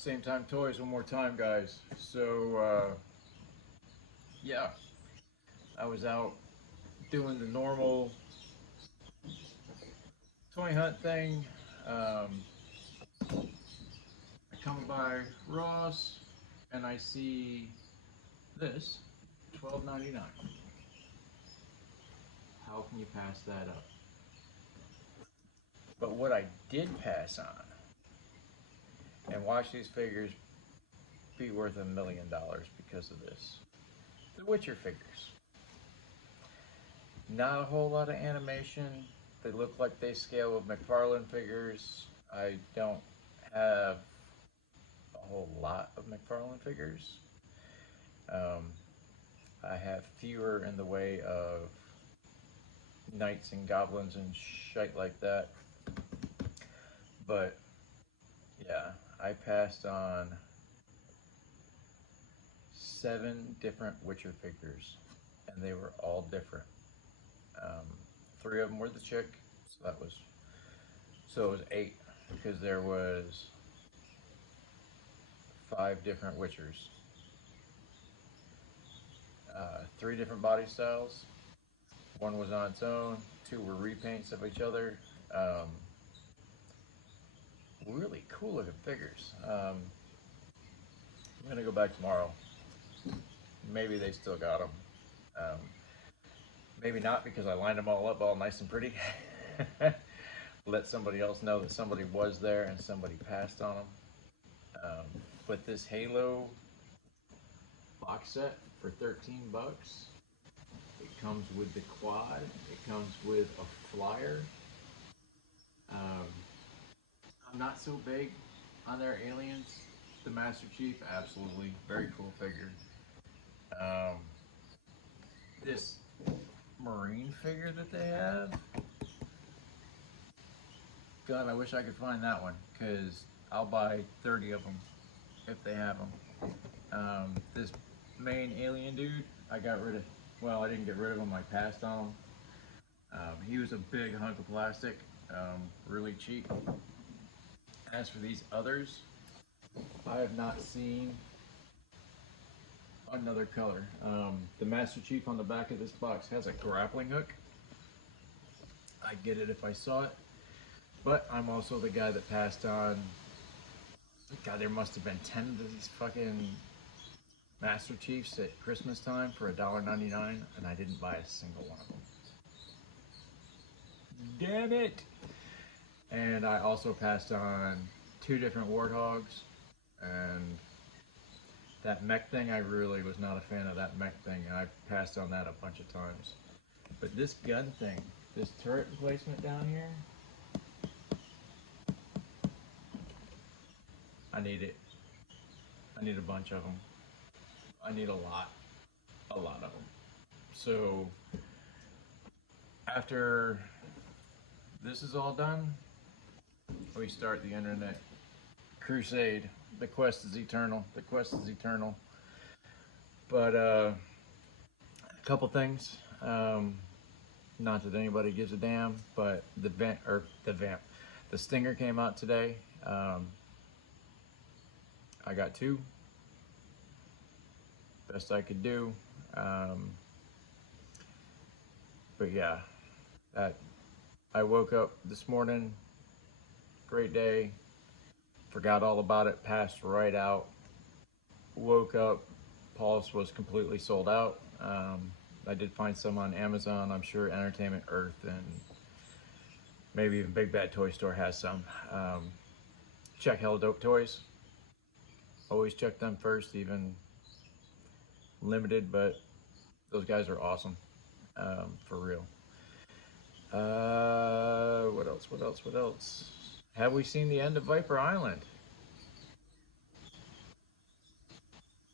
Same Time Toys one more time, guys. So, yeah, I was out doing the normal toy hunt thing. Um, I come by Ross and I see this, $12.99. How can you pass that up? But what I did pass on, and watch these figures be worth $1 million because of this. The Witcher figures. Not a whole lot of animation. They look like they scale with McFarlane figures. I don't have a whole lot of McFarlane figures. Um, I have fewer in the way of knights and goblins and shite like that. But yeah, I passed on 7 different Witcher figures, and they were all different. Um, 3 of them were the chick, so it was 8 because there was 5 different Witchers, 3 different body styles. One was on its own. 2 were repaints of each other. Really cool looking figures. I'm gonna go back tomorrow. Maybe they still got them. Um, maybe not because I lined them all up all nice and pretty. Let somebody else know that somebody was there and somebody passed on them. But this Halo box set for 13 bucks. It comes with the quad. It comes with a flyer. Um, I'm not so big on their aliens. The Master Chief, absolutely, very cool figure. Um, this Marine figure that they have, God, I wish I could find that one because I'll buy 30 of them if they have them. This main alien dude, I got rid of. Well, I didn't get rid of him. I passed on him. He was a big hunk of plastic, really cheap. As for these others, I have not seen another color. The Master Chief on the back of this box has a grappling hook. I'd get it if I saw it, but I'm also the guy that passed on. God, there must have been 10 of these fucking Master Chiefs at Christmas time for $1.99, and I didn't buy a single one of them. Damn it! And I also passed on 2 different Warthogs, and that mech thing, I really was not a fan of that mech thing, and I passed on that a bunch of times. But this gun thing, this turret replacement down here, I need it. I need a bunch of them. I need a lot of them. So after this is all done, we start the internet crusade. The quest is eternal. The quest is eternal. But a couple things. Not that anybody gives a damn, but the Stinger came out today. I got 2. Best I could do. But yeah, that I woke up this morning. Great day. Forgot all about it. Passed right out. Woke up. Paul's was completely sold out. I did find some on Amazon. I'm sure Entertainment Earth and maybe even Big Bad Toy Store has some. Check Hella Dope Toys. Always check them first, even limited, but those guys are awesome, for real. What else? What else? What else? Have we seen the end of Viper Island?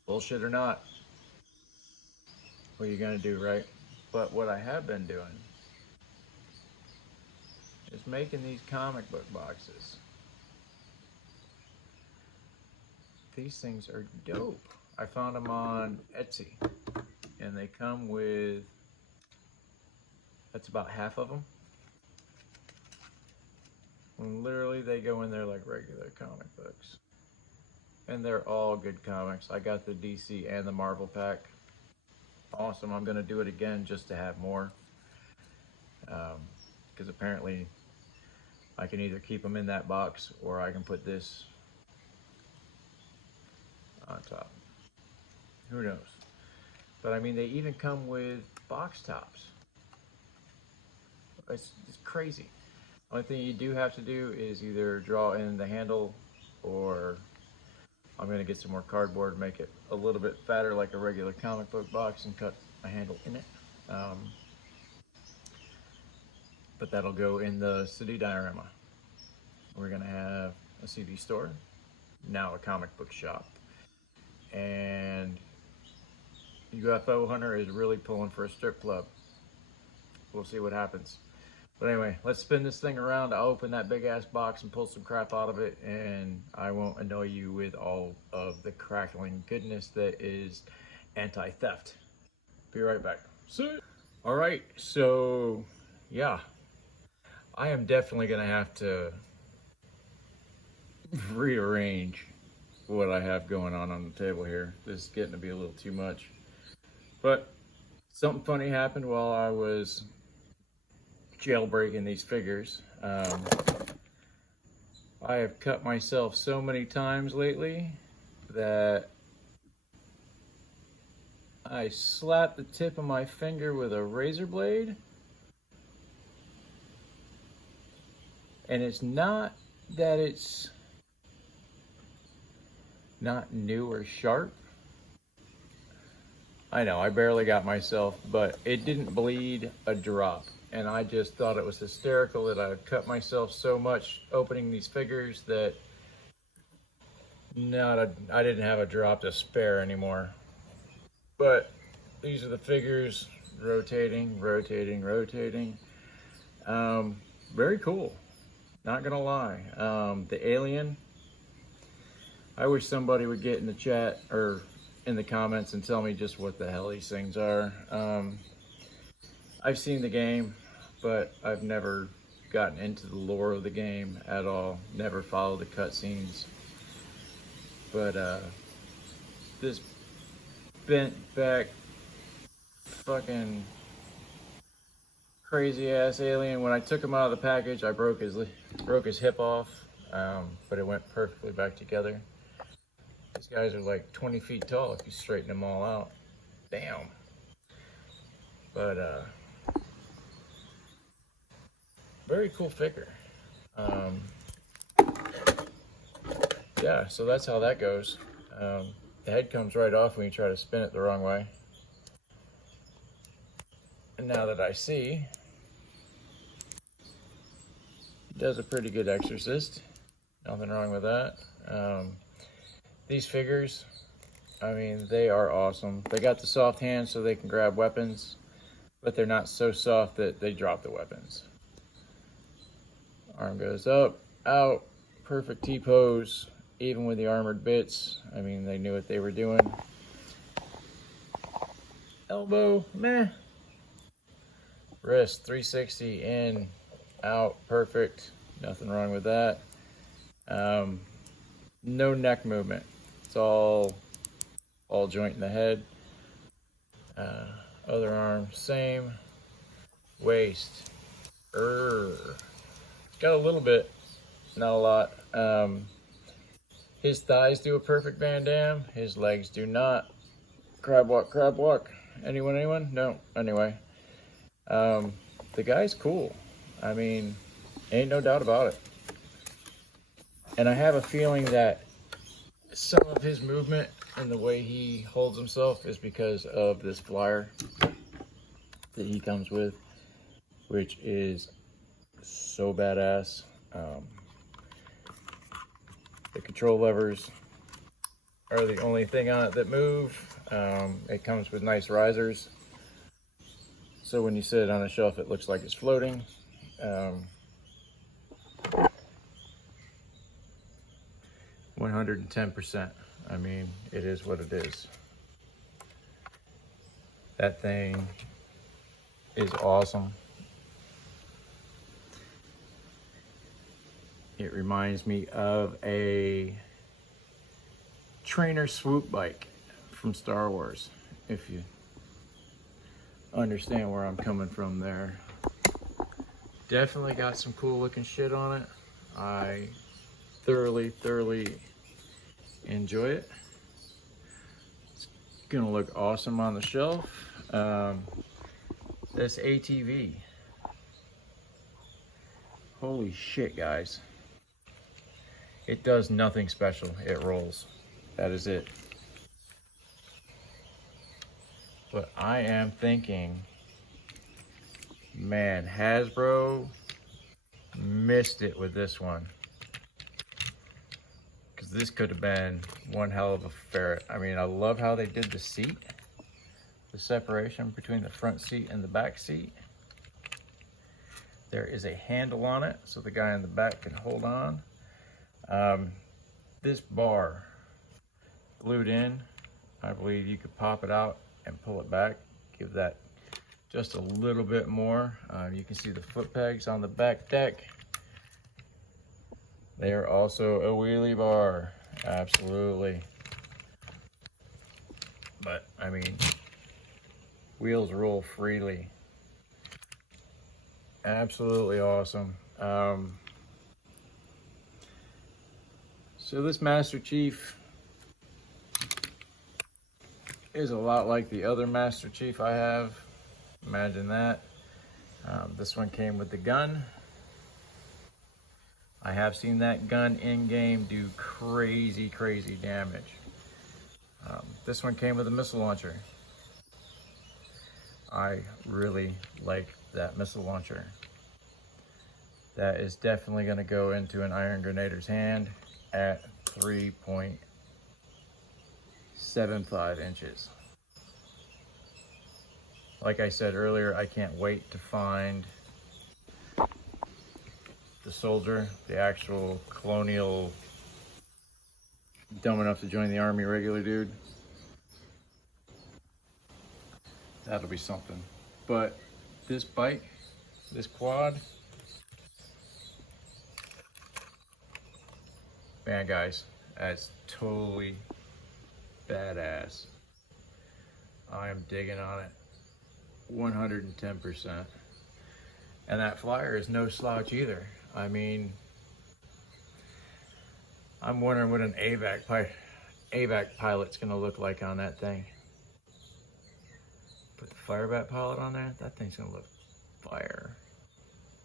Bullshit or not, what are you gonna do, right? But what I have been doing is making these comic book boxes. These things are dope. I found them on Etsy, and they come with, that's about half of them. And literally, they go in there like regular comic books. and they're all good comics. I got the DC and the Marvel pack. Awesome. I'm gonna do it again just to have more, because apparently I can either keep them in that box or I can put this on top. Who knows? But I mean, they even come with box tops. It's crazy. Only thing you do have to do is either draw in the handle, or I'm going to get some more cardboard, make it a little bit fatter like a regular comic book box, and cut a handle in it. But that'll go in the city diorama. We're going to have a CD store, now a comic book shop. And UFO Hunter is really pulling for a strip club. We'll see what happens. But anyway, let's spin this thing around. I'll open that big ass box and pull some crap out of it, and I won't annoy you with all of the crackling goodness that is anti-theft. Be right back. See? All right, so yeah, I am definitely gonna have to rearrange what I have going on the table here. This is getting to be a little too much. But something funny happened while I was jailbreaking these figures. I have cut myself so many times lately that I slapped the tip of my finger with a razor blade, and it's not that it's not new or sharp. I know, I barely got myself, but it didn't bleed a drop. And I just thought it was hysterical that I cut myself so much opening these figures that I didn't have a drop to spare anymore. But these are the figures, rotating, rotating, rotating. Very cool, not gonna lie. The alien, I wish somebody would get in the chat or in the comments and tell me just what the hell these things are. I've seen the game, but I've never gotten into the lore of the game at all. Never followed the cutscenes. But this bent back fucking crazy ass alien, when I took him out of the package, I broke his hip off, but it went perfectly back together. These guys are like 20 feet tall if you straighten them all out. Damn. But very cool figure. Yeah, so that's how that goes. The head comes right off when you try to spin it the wrong way. And now that I see, he does a pretty good exorcist. Nothing wrong with that. These figures, I mean, they are awesome. They got the soft hands so they can grab weapons, but they're not so soft that they drop the weapons. Arm goes up, out, perfect T-pose, even with the armored bits. I mean, they knew what they were doing. Elbow, meh. Wrist, 360, in, out, perfect. Nothing wrong with that. No neck movement. It's all joint in the head. Other arm, same. Waist, got a little bit, not a lot. His thighs do a perfect Van Damme. His legs do not. Crab walk, crab walk. Anyone? No. Anyway, the guy's cool. I mean, ain't no doubt about it. And I have a feeling that some of his movement and the way he holds himself is because of this flyer that he comes with, which is so badass. The control levers are the only thing on it that move. It comes with nice risers, so when you sit it on a shelf it looks like it's floating. 110%. I mean, it is what it is. That thing is awesome. It reminds me of a trainer swoop bike from Star Wars, if you understand where I'm coming from there. Definitely got some cool looking shit on it. I thoroughly enjoy it. It's gonna look awesome on the shelf. This ATV, holy shit, guys. It does nothing special, it rolls. That is it. But I am thinking, man, Hasbro missed it with this one. Because this could have been one hell of a ferret. I mean, I love how they did the seat. The separation between the front seat and the back seat. There is a handle on it so the guy in the back can hold on. This bar glued in, I believe you could pop it out and pull it back, give that just a little bit more. You can see the foot pegs on the back deck. They are also a wheelie bar, absolutely. But I mean, wheels roll freely. Absolutely awesome. So this Master Chief is a lot like the other Master Chief I have. Imagine that. This one came with the gun. I have seen that gun in game do crazy damage. This one came with a missile launcher. I really like that missile launcher. That is definitely going to go into an Iron Grenader's hand at 3.75 inches. Like I said earlier, I can't wait to find the soldier, the actual colonial, dumb enough to join the army regular dude. That'll be something. But this bike, this quad, man, guys, that's totally badass. I am digging on it 110%. And that flyer is no slouch either. I mean, I'm wondering what an AVAC pilot's gonna look like on that thing. Put the Firebat pilot on there, that thing's gonna look fire.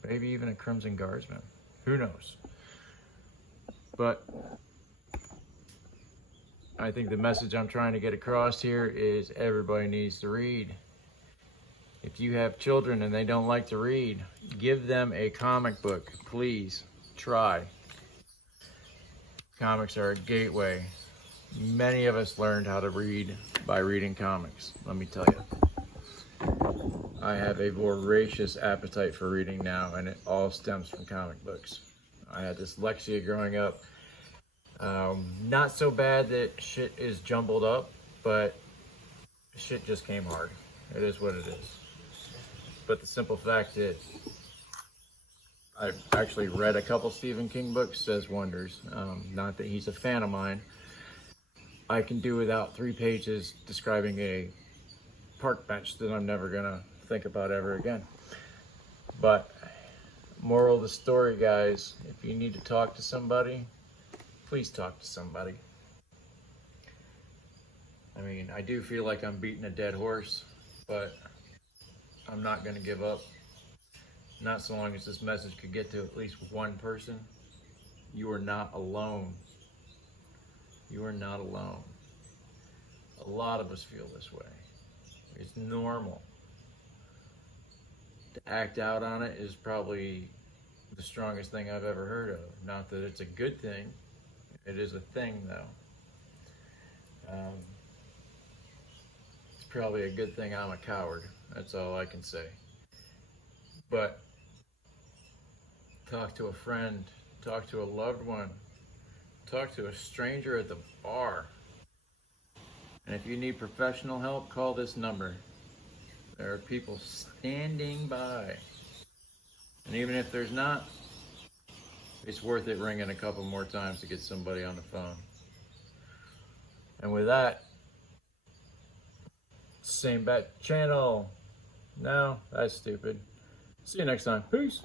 Maybe even a Crimson Guardsman, who knows? But I think the message I'm trying to get across here is everybody needs to read. If you have children and they don't like to read, give them a comic book, please. Try. Comics are a gateway. Many of us learned how to read by reading comics, let me tell you. I have a voracious appetite for reading now, and it all stems from comic books. I had dyslexia growing up. Not so bad that shit is jumbled up, but shit just came hard. It is what it is. But the simple fact that I've actually read a couple Stephen King books says wonders. Not that he's a fan of mine. I can do without 3 pages describing a park bench that I'm never gonna think about ever again. But moral of the story, guys, if you need to talk to somebody, please talk to somebody. I mean, I do feel like I'm beating a dead horse, but I'm not gonna give up. Not so long as this message could get to at least one person. You are not alone. You are not alone. A lot of us feel this way. It's normal. To act out on it is probably the strongest thing I've ever heard of. Not that it's a good thing. It is a thing, though. It's probably a good thing I'm a coward. That's all I can say. But talk to a friend, talk to a loved one, talk to a stranger at the bar. And if you need professional help, call this number. There are people standing by. And even if there's not, it's worth it ringing a couple more times to get somebody on the phone. And with that, same bet channel. No, that's stupid. See you next time. Peace.